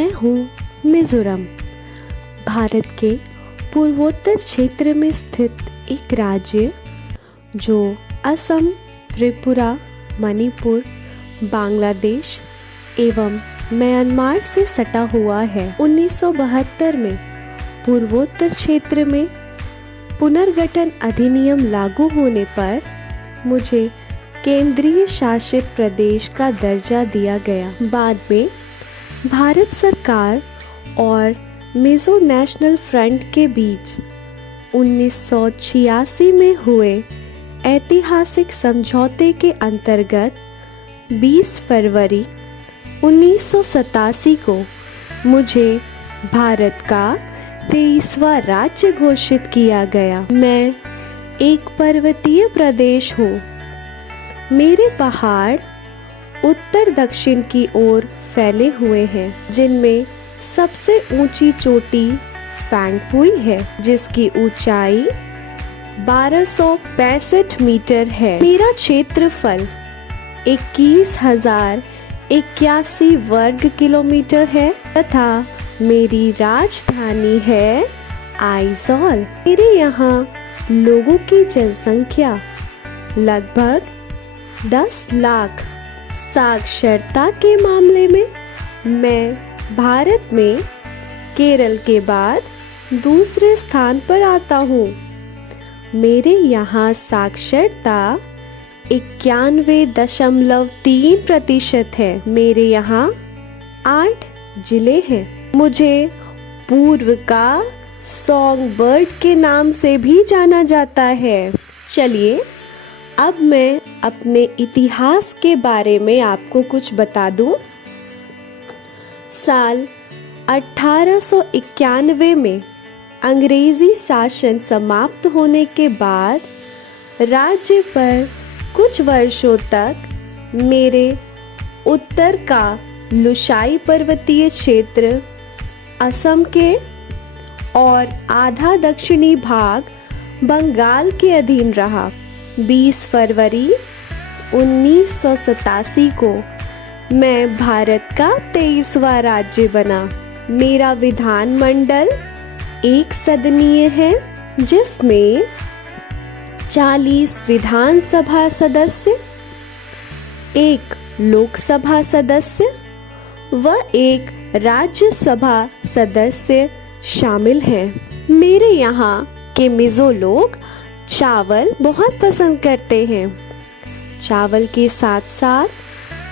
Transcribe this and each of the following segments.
मैं हूँ मिजोरम, भारत के पूर्वोत्तर क्षेत्र में स्थित एक राज्य जो असम, त्रिपुरा, मणिपुर, बांग्लादेश एवं म्यांमार से सटा हुआ है। 1972 में पूर्वोत्तर क्षेत्र में पुनर्गठन अधिनियम लागू होने पर मुझे केंद्रीय शासित प्रदेश का दर्जा दिया गया। बाद में भारत सरकार और मिजो नेशनल फ्रंट के बीच 1986 में हुए ऐतिहासिक समझौते के अंतर्गत 20 फरवरी 1987 को मुझे भारत का 23वां राज्य घोषित किया गया। मैं एक पर्वतीय प्रदेश हूँ। मेरे पहाड़ उत्तर दक्षिण की ओर फैले हुए हैं, जिनमें सबसे ऊंची चोटी फैंगपुई है, जिसकी ऊंचाई 1265 मीटर है। मेरा क्षेत्रफल 21,081 वर्ग किलोमीटर है तथा मेरी राजधानी है आइजॉल। मेरे यहाँ लोगों की जनसंख्या लगभग 10 लाख। साक्षरता के मामले में मैं भारत में केरल के बाद दूसरे स्थान पर आता हूँ। मेरे यहाँ साक्षरता 91.3% है। मेरे यहाँ 8 जिले हैं। मुझे पूर्व का सॉन्ग बर्ड के नाम से भी जाना जाता है। चलिए अब मैं अपने इतिहास के बारे में आपको कुछ बता दूं। साल 1891 में अंग्रेजी शासन समाप्त होने के बाद राज्य पर कुछ वर्षों तक मेरे उत्तर का लुसाई पर्वतीय क्षेत्र, असम के और आधा दक्षिणी भाग बंगाल के अधीन रहा। 20 फरवरी 1987 को मैं भारत का 23वां राज्य बना। मेरा विधानमंडल एक सदनीय है, जिसमें 40 विधानसभा सदस्य, एक लोकसभा सदस्य व एक राज्यसभा सदस्य शामिल हैं। मेरे यहाँ के मिजो लोग चावल बहुत पसंद करते हैं। चावल के साथ साथ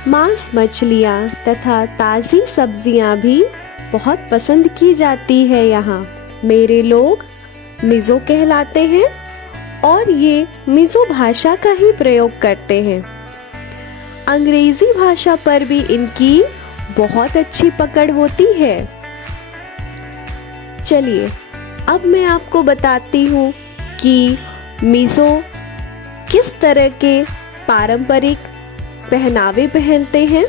मांस, मछलियाँ तथा ताज़ी सब्जियाँ भी बहुत पसंद की जाती है यहाँ। मेरे लोग मिजो कहलाते हैं और ये मिजो भाषा का ही प्रयोग करते हैं। अंग्रेजी भाषा पर भी इनकी बहुत अच्छी पकड़ होती है। चलिए अब मैं आपको बताती हूँ कि मिजो किस तरह के पारंपरिक पहनावे पहनते हैं।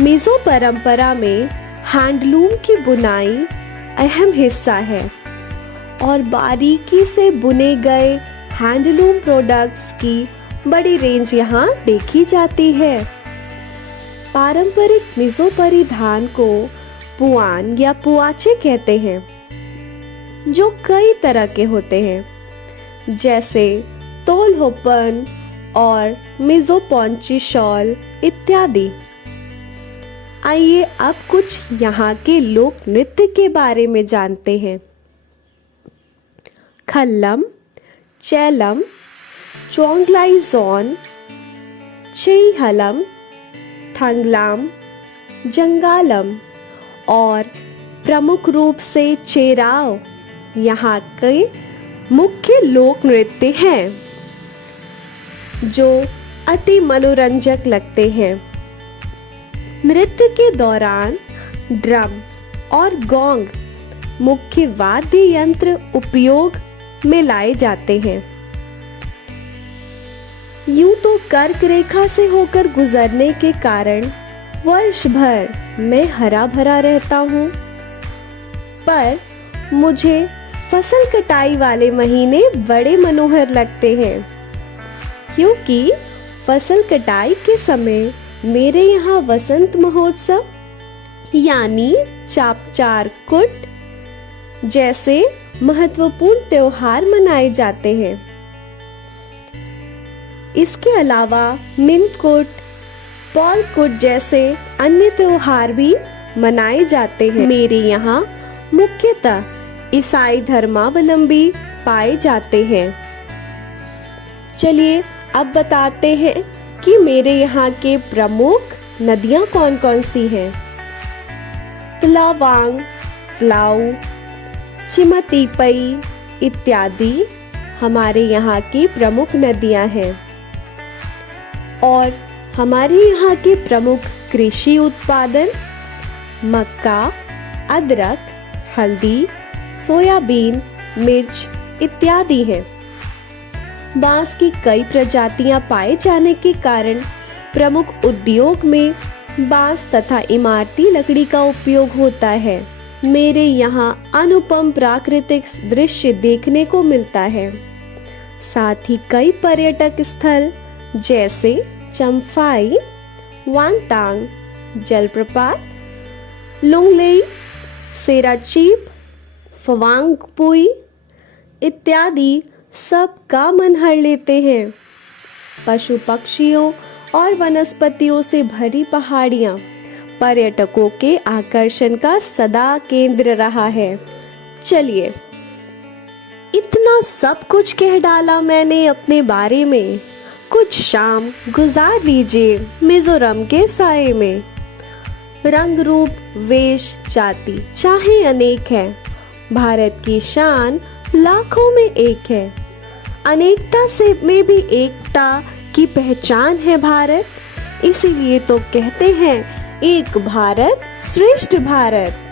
मिजो परंपरा में हैंडलूम की बुनाई अहम हिस्सा है और बारीकी से बुने गए हैंडलूम प्रोडक्ट्स की बड़ी रेंज यहाँ देखी जाती है। पारंपरिक मिजो परिधान को पुआन या पुआचे कहते हैं, जो कई तरह के होते हैं, जैसे तोलहोपन और मिजो पॉन्ची शॉल इत्यादि। आइए अब कुछ यहाँ के लोक नृत्य के बारे में जानते हैं। खल्लम, चैलम, चोंगलाइजोन, छेहलम, थंगलाम, जंगालम और प्रमुख रूप से चेराव यहाँ के मुख्य लोक नृत्य हैं, जो अति मनोरंजक लगते हैं। नृत्य के दौरान ड्रम और गोंग मुख्य वाद्य यंत्र उपयोग में लाए जाते हैं। यूं तो कर्क रेखा से होकर गुजरने के कारण वर्ष भर मैं हरा भरा रहता हूँ, पर मुझे फसल कटाई वाले महीने बड़े मनोहर लगते हैं, क्योंकि फसल कटाई के समय मेरे यहाँ वसंत महोत्सव यानी चापचारकुट जैसे महत्वपूर्ण त्योहार मनाए जाते हैं। इसके अलावा मिनकुट, पॉलकुट जैसे अन्य त्योहार भी मनाए जाते हैं। मेरे यहाँ मुख्यतः ईसाई धर्मावलंबी पाए जाते हैं। चलिए अब बताते हैं कि मेरे यहाँ के प्रमुख नदियाँ कौन कौन सी हैं। तलावांग, त्लाऊ, चिमातीपई इत्यादि हमारे यहाँ की प्रमुख नदियाँ हैं। और हमारे यहाँ के प्रमुख कृषि उत्पादन मक्का, अदरक, हल्दी, सोयाबीन, मिर्च इत्यादि हैं। बांस की कई प्रजातियां पाए जाने के कारण प्रमुख उद्योग में बांस तथा इमारती लकड़ी का उपयोग होता है। मेरे यहाँ अनुपम प्राकृतिक दृश्य देखने को मिलता है। साथ ही कई पर्यटक स्थल जैसे चम्फाई, वांगतांग जलप्रपात, लुंगलेई, सेराचीप, फवांगपुई इत्यादि सब का मन हर लेते हैं। पशु पक्षियों और वनस्पतियों से भरी पहाड़ियां पर्यटकों के आकर्षण का सदा केंद्र रहा है। चलिए, इतना सब कुछ कह डाला मैंने अपने बारे में। कुछ शाम गुजार लीजिए मिजोरम के साए में। रंग रूप वेश जाति चाहे अनेक है, भारत की शान लाखों में एक है। अनेकता से में भी एकता की पहचान है भारत, इसीलिए तो कहते हैं एक भारत श्रेष्ठ भारत।